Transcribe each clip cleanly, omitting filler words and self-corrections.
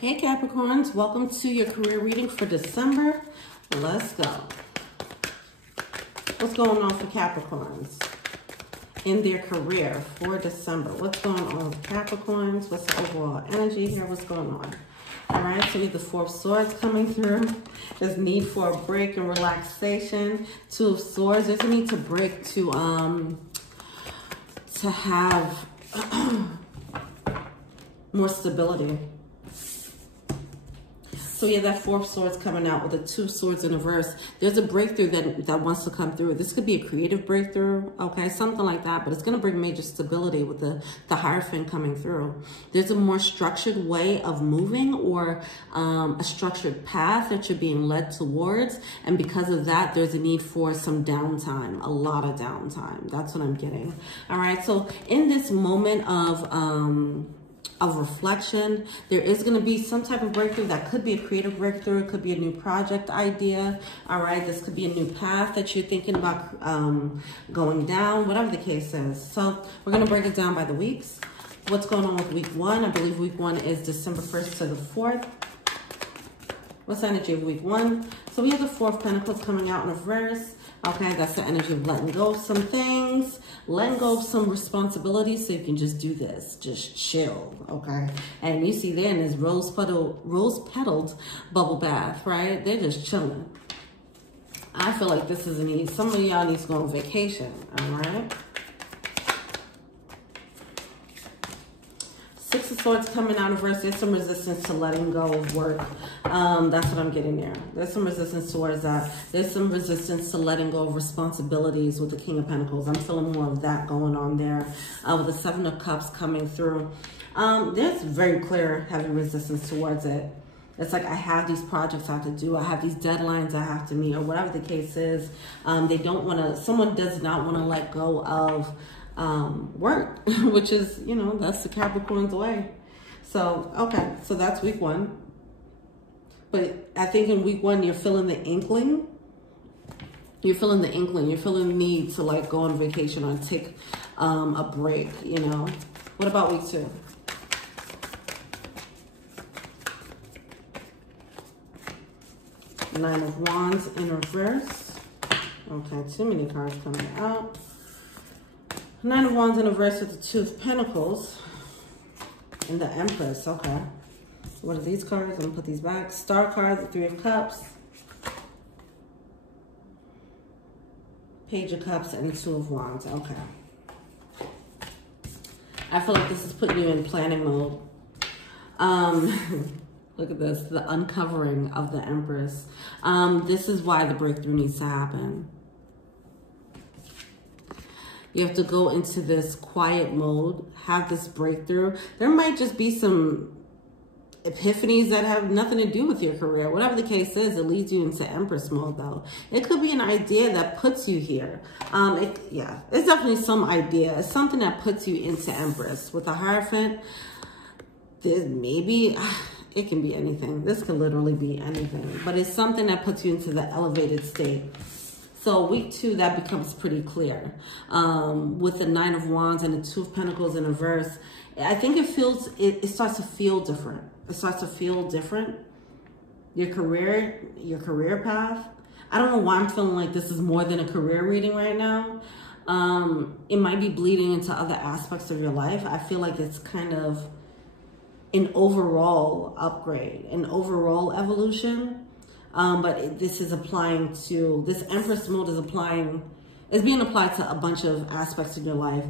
Hey Capricorns, welcome to your career reading for December. Let's go. What's going on for Capricorns in their career for December? What's going on with Capricorns? What's the overall energy here? What's going on? All right, so we have the Four of Swords coming through. There's need for a break and relaxation. Two of Swords. There's a need to break to have more stability. So yeah, that Four of Swords coming out with the Two of Swords in reverse. There's a breakthrough that wants to come through. This could be a creative breakthrough, okay, something like that, but it's going to bring major stability with the Hierophant coming through. There's a more structured way of moving or a structured path that you're being led towards, and because of that, there's a need for some downtime, a lot of downtime. That's what I'm getting. All right, so in this moment of reflection, there is going to be some type of breakthrough. That could be a creative breakthrough. It could be a new project idea. All right, this could be a new path that you're thinking about going down, whatever the case is. So we're going to break it down by the weeks. What's going on with week 1? I believe week 1 is December 1st to the 4th. What's the energy of week 1? So we have the Four of Pentacles coming out in reverse. Okay, that's the energy of letting go of some things, letting go of some responsibilities so you can just do this, just chill, okay? And you see there in this rose-petaled bubble bath, right? They're just chilling. I feel like this is a need. Some of y'all need to go on vacation, all right? Six of Swords coming out of reverse. There's some resistance to letting go of work. That's what I'm getting there. There's some resistance towards that. There's some resistance to letting go of responsibilities with the King of Pentacles. I'm feeling more of that going on there. With the Seven of Cups coming through. There's very clear heavy resistance towards it. It's like I have these projects I have to do. I have these deadlines I have to meet, or whatever the case is. They don't want to, someone does not want to let go of work, which is, you know, that's the Capricorn's way. So, okay, so that's week 1. But I think in week 1, you're feeling the inkling. You're feeling the inkling. You're feeling the need to like go on vacation or take a break, you know. What about week 2? Nine of Wands in reverse. Okay, too many cards coming out. Nine of Wands in reverse with the Two of Pentacles and the Empress. Okay. What are these cards? I'm going to put these back. Star card, the Three of Cups. Page of Cups and the Two of Wands. Okay. I feel like this is putting you in planning mode. Look at this. The uncovering of the Empress. This is why the breakthrough needs to happen. You have to go into this quiet mode, have this breakthrough. There might just be some epiphanies that have nothing to do with your career. Whatever the case is, it leads you into Empress mode, though. It could be an idea that puts you here. Yeah, it's definitely some idea. It's something that puts you into Empress. With the Hierophant, maybe, it can be anything. This could literally be anything. But it's something that puts you into the elevated state. So week 2, that becomes pretty clear. With the Nine of Wands and the Two of Pentacles in reverse, I think it starts to feel different. It starts to feel different. Your career path. I don't know why I'm feeling like this is more than a career reading right now. It might be bleeding into other aspects of your life. I feel like it's kind of an overall upgrade, an overall evolution. But this is applying to, this Empress mode is being applied to a bunch of aspects of your life.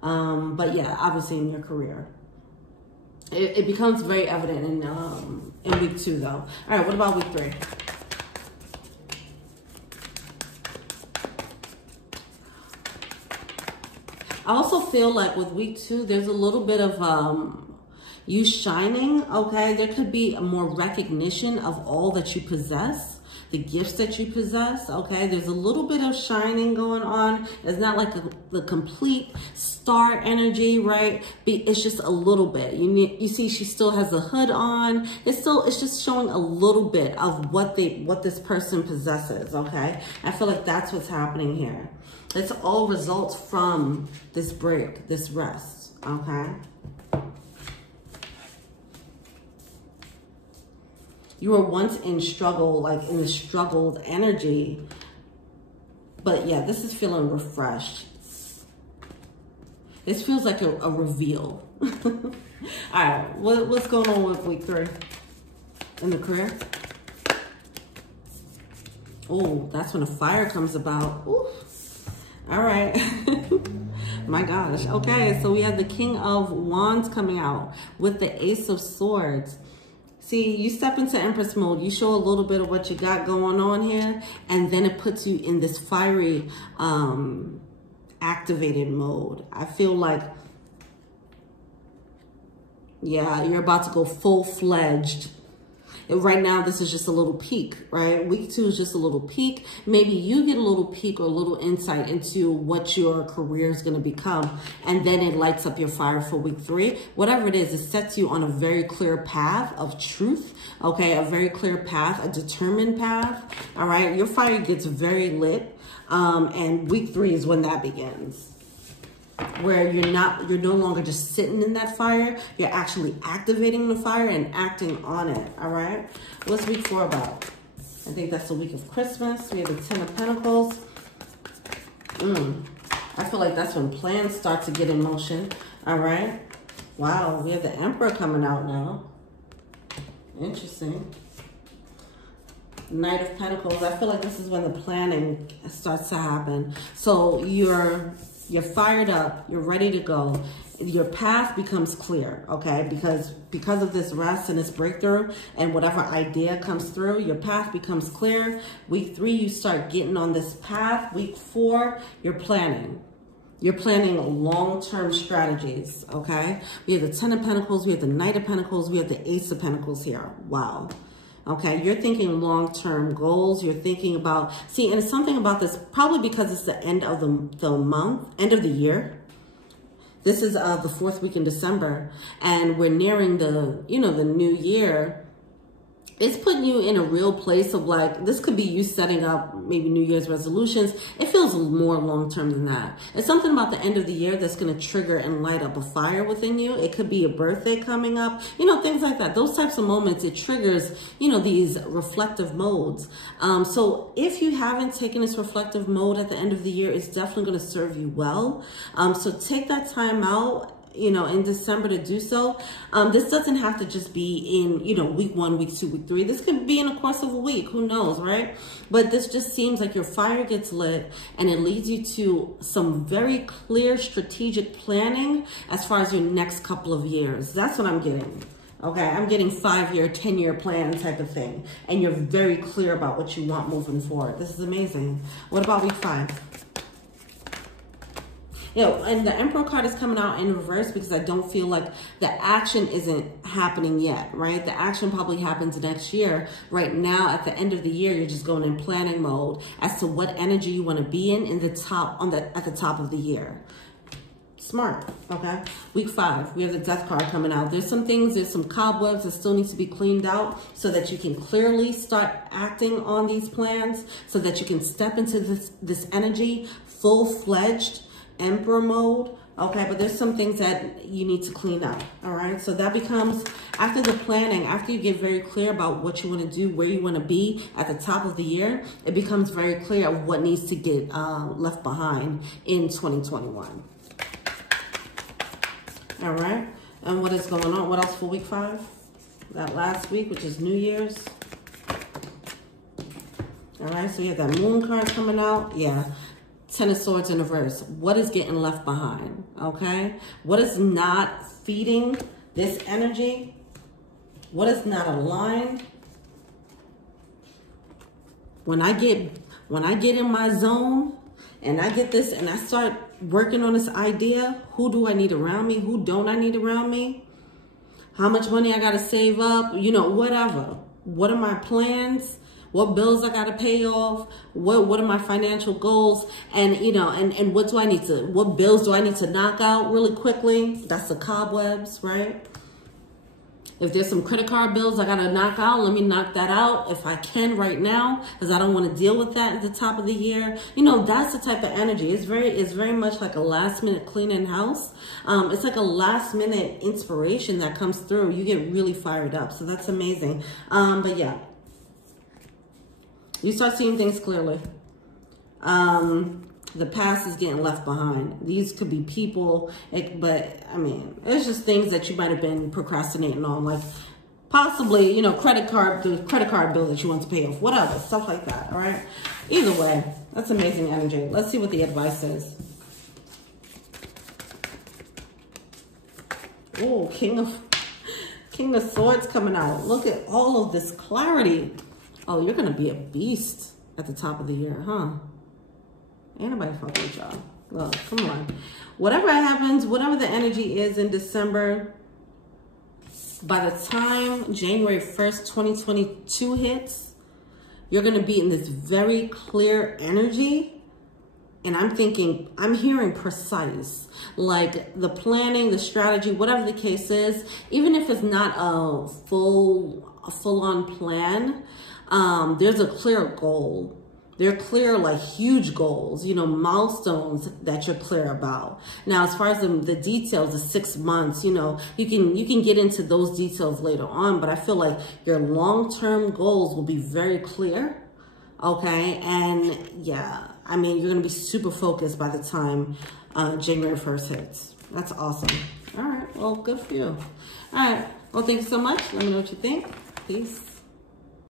But yeah, obviously in your career. It becomes very evident in week 2 though. All right, what about week 3? I also feel like with week 2, there's a little bit of you shining, okay? There could be more recognition of all that you possess, the gifts that you possess, okay? There's a little bit of shining going on. It's not like the complete star energy, right? It's just a little bit. You see she still has a hood on. It's just showing a little bit of what this person possesses, okay? I feel like that's what's happening here. It's all results from this break, this rest, okay? You were once in struggle, like in the struggled energy. But yeah, this is feeling refreshed. This feels like a reveal. All right, what's going on with week 3 in the career? Oh, that's when a fire comes about. Ooh. All right. My gosh. Okay, so we have the King of Wands coming out with the Ace of Swords. See, you step into Empress mode, you show a little bit of what you got going on here, and then it puts you in this fiery, activated mode. I feel like, yeah, you're about to go full-fledged. Right now, this is just a little peek, right? Week 2 is just a little peek. Maybe you get a little peek or a little insight into what your career is going to become. And then it lights up your fire for week 3. Whatever it is, it sets you on a very clear path of truth, okay? A very clear path, a determined path, all right? Your fire gets very lit. And week 3 is when that begins. Where you're no longer just sitting in that fire, you're actually activating the fire and acting on it, all right? What's week 4 about? I think that's the week of Christmas. We have the 10 of Pentacles. I feel like that's when plans start to get in motion, all right? Wow, we have the Emperor coming out now. Interesting. Knight of Pentacles. I feel like this is when the planning starts to happen. So you're fired up, you're ready to go. Your path becomes clear, okay? Because of this rest and this breakthrough and whatever idea comes through, your path becomes clear. Week 3, you start getting on this path. Week 4, you're planning. You're planning long-term strategies, okay? We have the 10 of Pentacles, we have the Knight of Pentacles, we have the Ace of Pentacles here. Wow. Okay, you're thinking long-term goals. You're thinking about, see, and it's something about this, probably because it's the end of the month, end of the year. This is the 4th week in December, and we're nearing the, you know, the new year. It's putting you in a real place of like, this could be you setting up maybe New Year's resolutions. It feels more long-term than that. It's something about the end of the year that's going to trigger and light up a fire within you. It could be a birthday coming up, you know, things like that. Those types of moments, it triggers, you know, these reflective modes. So if you haven't taken this reflective mode at the end of the year, it's definitely going to serve you well. So take that time out, you know, in December to do so. This doesn't have to just be in, you know, week 1, week 2, week 3. This could be in the course of a week. Who knows, right? But this just seems like your fire gets lit and it leads you to some very clear strategic planning as far as your next couple of years. That's what I'm getting. Okay, I'm getting 5-year, 10-year plan type of thing. And you're very clear about what you want moving forward. This is amazing. What about week 5? You know, and the Emperor card is coming out in reverse because I don't feel like the action isn't happening yet, right? The action probably happens next year. Right now, at the end of the year, you're just going in planning mode as to what energy you want to be in the top, at the top of the year. Smart, okay? Week 5, we have the Death card coming out. There's some things, there's some cobwebs that still need to be cleaned out so that you can clearly start acting on these plans, so that you can step into this energy full-fledged Emperor mode, okay? But there's some things that you need to clean up, all right? So that becomes, after the planning, after you get very clear about what you want to do, where you want to be at the top of the year, it becomes very clear what needs to get left behind in 2021. All right, and what is going on? What else for week 5? That last week, which is New Year's. All right, so you have that Moon card coming out. Yeah. 10 of Swords in reverse. What is getting left behind, okay? What is not feeding this energy? What is not aligned? When I get in my zone and I get this and I start working on this idea, who do I need around me? Who don't I need around me? How much money I got to save up? You know, whatever. What are my plans? What bills I got to pay off? What are my financial goals? And, you know, and what bills do I need to knock out really quickly? That's the cobwebs, right? If there's some credit card bills I gotta knock out, let me knock that out if I can right now, because I don't want to deal with that at the top of the year. You know, that's the type of energy. It's very much like a last minute cleaning house. It's like a last minute inspiration that comes through. You get really fired up. So that's amazing. But yeah, you start seeing things clearly. The past is getting left behind. These could be people, but I mean, it's just things that you might have been procrastinating on, like possibly, you know, the credit card bill that you want to pay off, whatever, stuff like that, all right? Either way, that's amazing energy. Let's see what the advice is. Oh, King of Swords coming out. Look at all of this clarity. Oh, you're going to be a beast at the top of the year, huh? Ain't nobody fucking with y'all. Look, come on. Whatever happens, whatever the energy is in December, by the time January 1st, 2022 hits, you're going to be in this very clear energy. And I'm thinking, I'm hearing precise, like the planning, the strategy, whatever the case is, even if it's not a full-on plan, there's a clear goal. They're clear, like huge goals, you know, milestones that you're clear about. Now, as far as the details, the 6 months, you know, you can get into those details later on, but I feel like your long-term goals will be very clear, okay? And yeah, I mean, you're going to be super focused by the time January 1st hits. That's awesome. All right, well, good for you. All right, well, thank you so much. Let me know what you think. Peace.